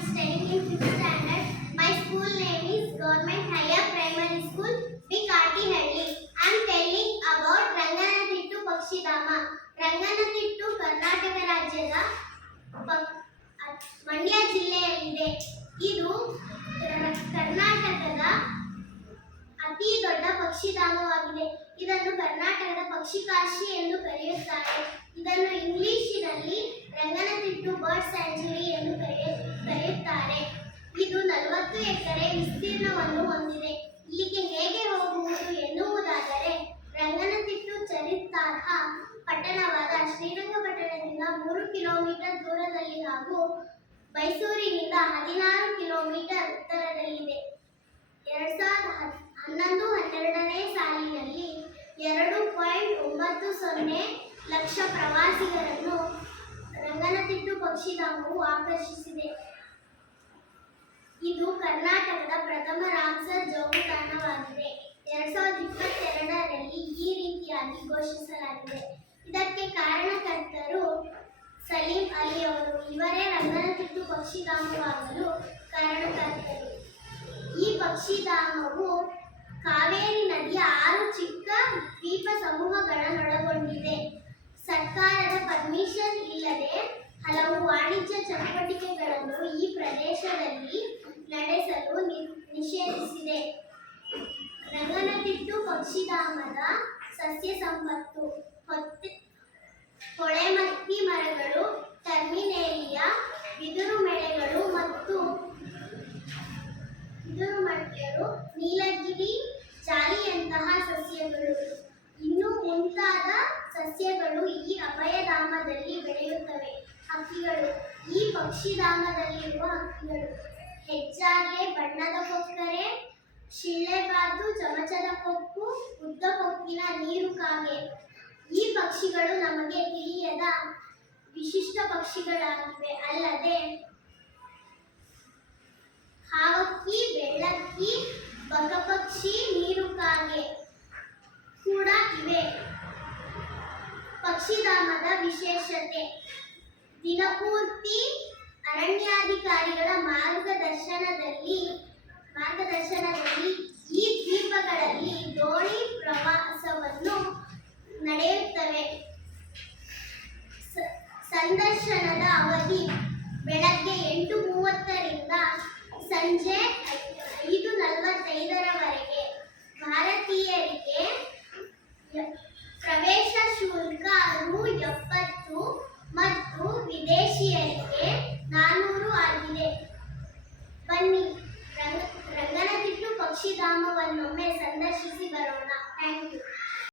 is studying in 5th standard. My school name is Government Higher Primary School, Bikaatihalli. I am telling about Ranganatittu Pakshidhama. Ranganathittu Karnataka ರಾಜ್ಯದ ಮಂಡ್ಯ ಜಿಲ್ಲೆಯಲ್ಲಿದೆ. ಇದು ಕರ್ನಾಟಕದ ಅತಿ ದೊಡ್ಡ ಪಕ್ಷಿಧಾಮವಾಗಿದೆ. ಇದನ್ನು ಕರ್ನಾಟಕದ ಪಕ್ಷಿಕಾಶಿ ಎಂದು ಕರೆಯುತ್ತಾರೆ. ಇದನ್ನು ಇಂಗ್ಲಿಷಿನಲ್ಲಿ ರಂಗನತಿಟ್ಟು ಬರ್ಡ್ ಸ್ಯಾಂಚುರಿ ಎಂದು ಕರೆಯುತ್ತಾರೆ. ಇದು 40 ಎಕರೆ ವಿಸ್ತೀರ್ಣವನ್ನು ಹೊಂದಿದೆ. ಇಲ್ಲಿಗೆ ಹೇಗೆ ಹೋಗುವುದು ಎನ್ನುವುದಾದರೆ, ರಂಗನತಿಟ್ಟು ಚರಿತಾರ್ಹ ಪಟ್ಟಣವಾದ ಶ್ರೀರಂಗಪಟ್ಟಣದಿಂದ 3 ಕಿಲೋಮೀಟರ್ ದೂರದಲ್ಲಿ ಹಾಗೂ ಮೈಸೂರಿನಿಂದ 16 ಕಿಲೋಮೀಟರ್ ಉತ್ತರದಲ್ಲಿದೆ. 2011-12ನೇ ಸಾಲಿನಲ್ಲಿ 2.90 ಲಕ್ಷ ಪ್ರವಾಸಿಗರನ್ನು ರಂಗನತಿಟ್ಟು ಪಕ್ಷಿಧಾಮವು ಆಕರ್ಷಿಸಿದೆ. ಇದು ಕರ್ನಾಟಕದ ಪ್ರಥಮ ರಾಮ್ಸರ್ ಜೋಗುತಾಣವಾಗಿದೆ. 2022ರಲ್ಲಿ ಈ ರೀತಿಯಾಗಿ ಘೋಷಿಸಲಾಗಿದೆ. ಇದಕ್ಕೆ ಕಾರಣಕರ್ತರು ಸಲೀಂ ಅಲಿ ಅವರು. ಇವರೇ ರಂಗನತಿಟ್ಟು ಪಕ್ಷಿಧಾಮವಾಗಲು ಕಾರಣಕರ್ತರು. ಈ ಪಕ್ಷಿಧಾಮವು ಕಾವೇರಿ ನದಿಯ 6 ಚಿಕ್ಕ ದ್ವೀಪ ಸಮೂಹಗಳನ್ನೊಳಗೊಂಡಿದೆ. ಸರ್ಕಾರದ ಪರ್ಮಿಷನ್ ಇಲ್ಲದೆ ಹಲವು ವಾಣಿಜ್ಯ ಚಟುವಟಿಕೆಗಳನ್ನು ಈ ಪ್ರದೇಶದಲ್ಲಿ ನಡೆಸಲು ನಿಷೇಧಿಸಿದೆ. ರಂಗನತಿಟ್ಟು ಪಕ್ಷಿಧಾಮದ ಸಸ್ಯ ಸಂಪತ್ತು ಹೊಳೆಮತ್ತಿ ಮರಗಳು, ಟರ್ಮಿನೇಲಿಯಾ, ಬಿದಿರು ಮೆಣೆಗಳು ಮತ್ತು ನೀಲಗಿರಿ ಜಾಲಿಯಂತಹ ಸಸ್ಯಗಳು ಇನ್ನೂ ಮುಂತಾದ ಸಸ್ಯಗಳು ಈ ಅಭಯಧಾಮದಲ್ಲಿ ಬೆಳೆಯುತ್ತವೆ. ಹಕ್ಕಿಗಳು. ಈ ಪಕ್ಷಿಧಾಮದಲ್ಲಿರುವ ಹಕ್ಕಿಗಳು ಹೆಚ್ಚಾಗಿ ಬಣ್ಣದ ಕೊಕ್ಕರೆ, ಶಿಳ್ಳೆಬಾತು, ಚಮಚದ ಕೊಕ್ಕು, ಉದ್ದ ಕೊಕ್ಕಿನ ನೀರುಕಾಗೆ. ಈ ಪಕ್ಷಿಗಳು ನಮಗೆ ತಿಳಿಯದ ವಿಶಿಷ್ಟ ಪಕ್ಷಿಗಳಾಗಿವೆ. ಅಲ್ಲದೆ ಹಾವಕ್ಕಿ, ಬೆಳ್ಳಕ್ಕಿ, ಬಕಪಕ್ಷಿ, ನೀರುಕಾಗೆ ಕೂಡ ಇವೆ. ಪಕ್ಷಿಧಾಮದ ವಿಶೇಷತೆ: ದಿನಪೂರ್ತಿ ಅರಣ್ಯಾಧಿಕಾರಿಗಳ ಮಾರ್ಗದರ್ಶನದಲ್ಲಿ ಈ ದ್ವೀಪಗಳಲ್ಲಿ ದೋಣಿ ಪ್ರವಾಸವನ್ನು ನಡೆಯುತ್ತವೆ. ಸಂದರ್ಶನದ ಅವಧಿ ಬೆಳಗ್ಗೆ 8:30ರಿಂದ ಸಂಜೆ 5:45ರವರೆಗೆ. ಭಾರತೀಯರಿಗೆ ಪ್ರವೇಶ ಶುಲ್ಕ Rs. 70 ಮತ್ತು ವಿದೇಶಿಯರಿಗೆ 400 ಆಗಿದೆ. ಬನ್ನಿ, ರಂಗನತಿಟ್ಟು ಪಕ್ಷಿಧಾಮವನ್ನೊಮ್ಮೆ ಸಂದರ್ಶಿಸಿ ಬರೋಣ. Thank you.